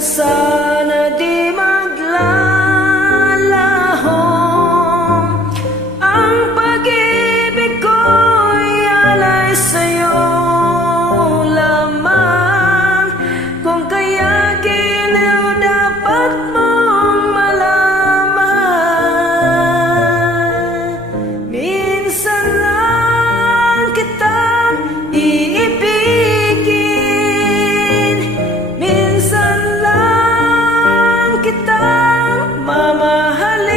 sana di maglalaho. Ang pag-ibig ko'y alay sa'yo lamang. Kung kaya giliw dapat mong malaman, minsan lang kitang iibigin, minsan lang kitang mamahalin.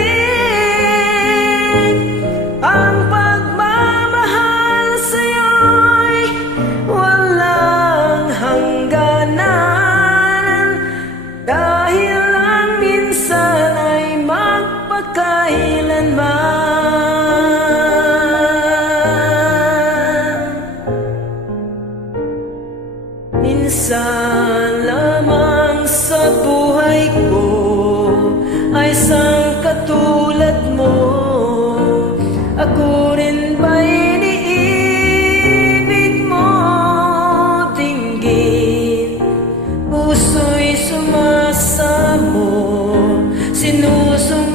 Ang pagmamahal sa'yo'y walang hangganan, dahil ang minsan ay magpakailanman. Minsan lamang sa buhay ko ay isang katulad mo. Ako rin ba'y iniibig mo? Dinggin, puso'y sumasamo, sinusumpa